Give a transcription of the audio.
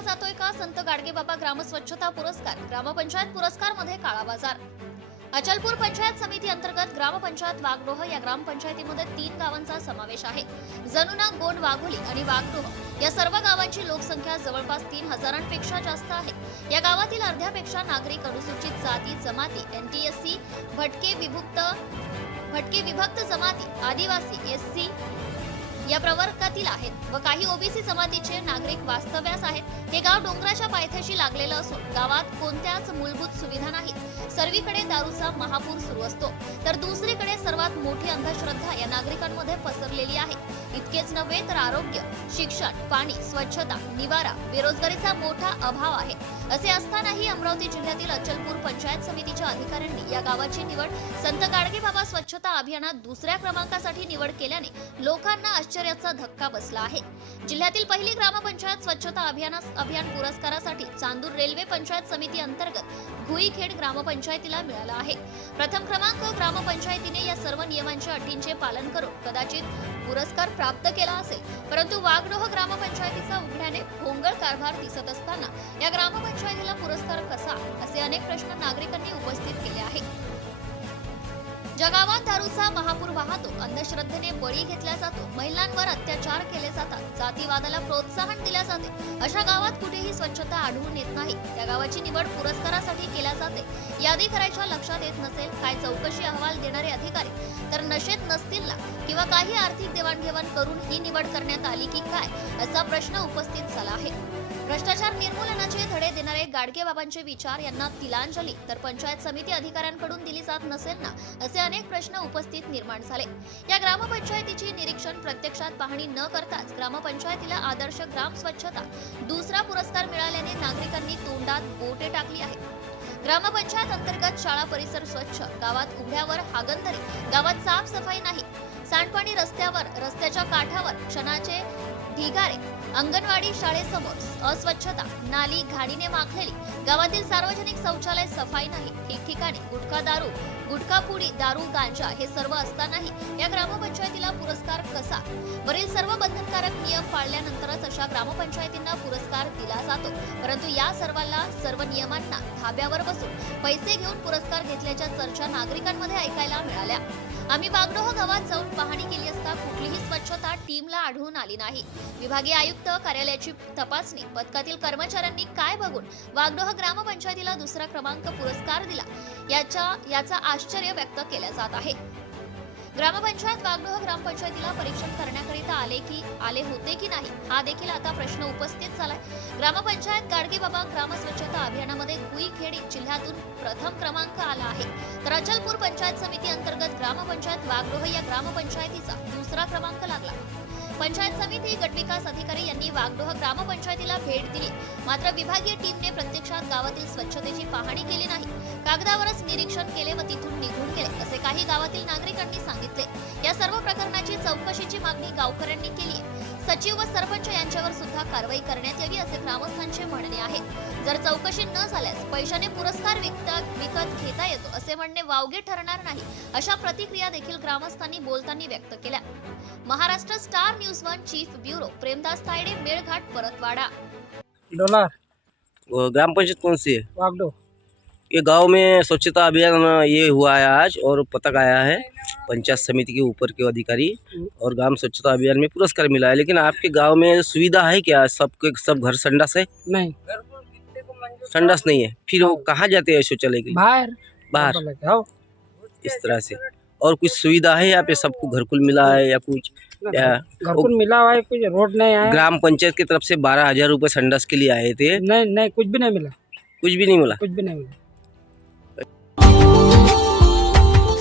जातोय का? संत गाडगेबाबा ग्राम स्वच्छता पुरस्कार ग्रामपंचायत पुरस्कारमध्ये काळा बाजार. अचलपूर पंचायत समिती अंतर्गत ग्रामपंचायत वाघडोह या ग्रामपंचायतीमध्ये तीन गावांचा समावेश आहे. जनुना गोंड वाघोली आणि वाघडोह या सर्व गावांची लोकसंख्या जवळपास तीन हजारांपेक्षा जास्त आहे. या गावातील अर्ध्यापेक्षा नागरिक अनुसूचित जाती जमाती एनटीएससी भटके विभुक्त भटके विभक्त जमाती आदिवासी एससी या प्रवर्गातील आहेत व काही ओबीसी जमातीचे नागरिक वास्तव्यास आहेत. हे गाव डोंगराच्या पायथ्याशी लागलेलं असून गावात कोणत्याच मूलभूत सुविधा नाहीत. सर्वीकडे दारूचा महापूर सुरू असतो. तर दुसरीकडे सर्वात मोठी अंधश्रद्धा या नागरिकांमध्ये पसरलेली आहे. इतकेच नव्हे तर आरोग्य शिक्षण पाणी स्वच्छता निवारा बेरोजगारीचा मोठा अभाव आहे. असे असतानाही अमरावती जिल्ह्यातील अचलपूर पंचायत समितीच्या अधिकाऱ्यांनी या गावाची निवड संत गाडगेबाबा स्वच्छता अभियानात दुसऱ्या क्रमांकासाठी निवड केल्याने लोकांना आश्चर्याचा धक्का बसला आहे. जिल्ह्यातील पहिली ग्रामपंचायत स्वच्छता अभियानास अभियान पुरस्कारासाठी चांदूर रेल्वे पंचायत समिती अंतर्गत भुईखेड ग्रामपंचायतीला मिळाला आहे. प्रथम क्रमांक ग्रामपंचायतीने या सर्व नियमांच्या अटींचे पालन करून कदाचित पुरस्कार प्राप्त केला असेल. परंतु वाघडोह ग्रामपंचायतीचा उघड्याने भोंगळ कारभार दिसत असताना या ग्रामपंचायतीला पुरस्कार कसा? असे अनेक प्रश्न नागरिकांनी उपस्थित केले आहेत. जगावात दारूचा महापूर वाहतो अंधश्रद्धेने बळी घेतला जातो. महिलांवर अत्याचार केले जातात. जातीवादाला प्रोत्साहन दिले जाते. अशा गावात कुठेही स्वच्छता आढळून येत नाही. त्या गावाची निवड पुरस्कारासाठी केली यादी करायच्या लक्षात येत नसेल काय चौकशी अहवाल देणारे अधिकारी. तर नशेत नसतील ना किंवा काही आर्थिक देवाणघेवाण करून ही निवड करण्यात आली की काय असा प्रश्न उपस्थित झाला आहे. भ्रष्टाचार निर्मूलनाचे धडे देणारे गाडगे बाबांचे विचार यांना तिलांजली. तर पंचायत समिती अधिकाऱ्यांकडून दिली जात नसेल ना असे अनेक प्रश्न उपस्थित निर्माण झाले. या ग्रामपंचायतीची निरीक्षण प्रत्यक्षात पाहणी न करताच ग्रामपंचायतीला आदर्श ग्राम स्वच्छता दुसरा पुरस्कार मिळाल्याने नागरिकांनी तोंडात बोटे टाकली आहे ग्रामपंचायत अंतर्गत शाळा परिसर स्वच्छ गावात उघड्यावर हागंदरी गावात साफसफाई नाही. सांडपाणी रस्त्यावर रस्त्याच्या काठावर क्षणाचे ढिगारे अंगणवाडी शाळेसमोर अस्वच्छता नाली घाणीने माखलेली गावातील सार्वजनिक शौचालय सफाई नाही ठिकठिकाणी गुटखा दारू गुटखा पुडी दारू गांजा हे सर्व असतानाही या ग्रामपंचायतीला पुरस्कार कसा? वरील सर्व बंधनकारक नियम पाळल्यानंतरच अशा ग्रामपंचायतींना पुरस्कार दिला जातो. परंतु या सर्वांना सर्व नियमांना धाब्यावर बसून पैसे घेऊन पुरस्कार घेतल्याच्या चर्चा नागरिकांमध्ये ऐकायला मिळाल्या. आम्ही बागडोह गावात जाऊन पाहणी केली असता कुठलीही स्वच्छता टीमला आढळून आली नाही. विभागीय आयुक्त कार्यालयाची तपासणी पथकातील कर्मचाऱ्यांनी काय बघून वागडोह ग्रामपंचायतीला दुसरा क्रमांक पुरस्कार दिला याच्या याचा आश्चर्य व्यक्त केला जात आहे. ग्रामपंचायत वागडोह ग्रामपंचायतीला परीक्षण करण्याकरिता आले की आले होते की नाही हा देखील आता प्रश्न उपस्थित झालाय. ग्रामपंचायत गाडगेबाबा ग्राम स्वच्छता अभियानामध्ये गुईखेड जिल्ह्यातून प्रथम क्रमांक आला आहे. तर अचलपूर पंचायत समिती अंतर्गत ग्रामपंचायत वागडोह या ग्रामपंचायतीचा दुसरा क्रमांक लागला. पंचायत समिती गटविकास अधिकारी यांनी वागडोह ग्रामपंचायतीला भेट दिली. मात्र विभागीय टीमने प्रत्यक्षात गावातील स्वच्छतेची पाहणी केली नाही. कागदावरच निरीक्षण केले व तिथून निघून गेले असे काही गावातील नागरिकांनी सांगितले. या सर्व प्रकरणाची चौकशीची मागणी गावकऱ्यांनी केली आहे सचिव व सरपंच यांच्यावर सुद्धा कारवाई करण्यात यावी असे ग्रामस्थांचे म्हणणे आहे जर चौकशी न झाल्यास पैशाने पुरस्कार विकता विकत घेता येतो असे म्हणणे वावगे ठरणार नाही अशा प्रतिक्रिया देखील ग्रामस्थांनी बोलताना व्यक्त केल्या. Maharashtra star news one chief bureau Premdas Tayde Melghat Paratwada. Dola. वो ग्राम पंचायत कौन सी है वागडो. ये गाँव में स्वच्छता अभियान ये हुआ है आज और पतक आया है। पंचायत समिति के ऊपर के अधिकारी और ग्राम स्वच्छता अभियान में पुरस्कार मिला है। लेकिन आपके गाँव में सुविधा है क्या? सबके सब घर संडास है? नहीं। संडास नहीं है। फिर वो कहाँ जाते हैं शौचालय के बाहर। बाहर। इस तरह से। और कुछ सुविधा है यहाँ पे? सबको घरकुल मिला है या कुछ? या घर को मिला हुआ है कुछ रोड नहीं आया। ग्राम पंचायत की तरफ़ से बारह हज़ार रूपए संडास के लिए आए थे। नहीं नहीं कुछ भी नहीं मिला। कुछ भी नहीं मिला? कुछ भी नहीं मिला।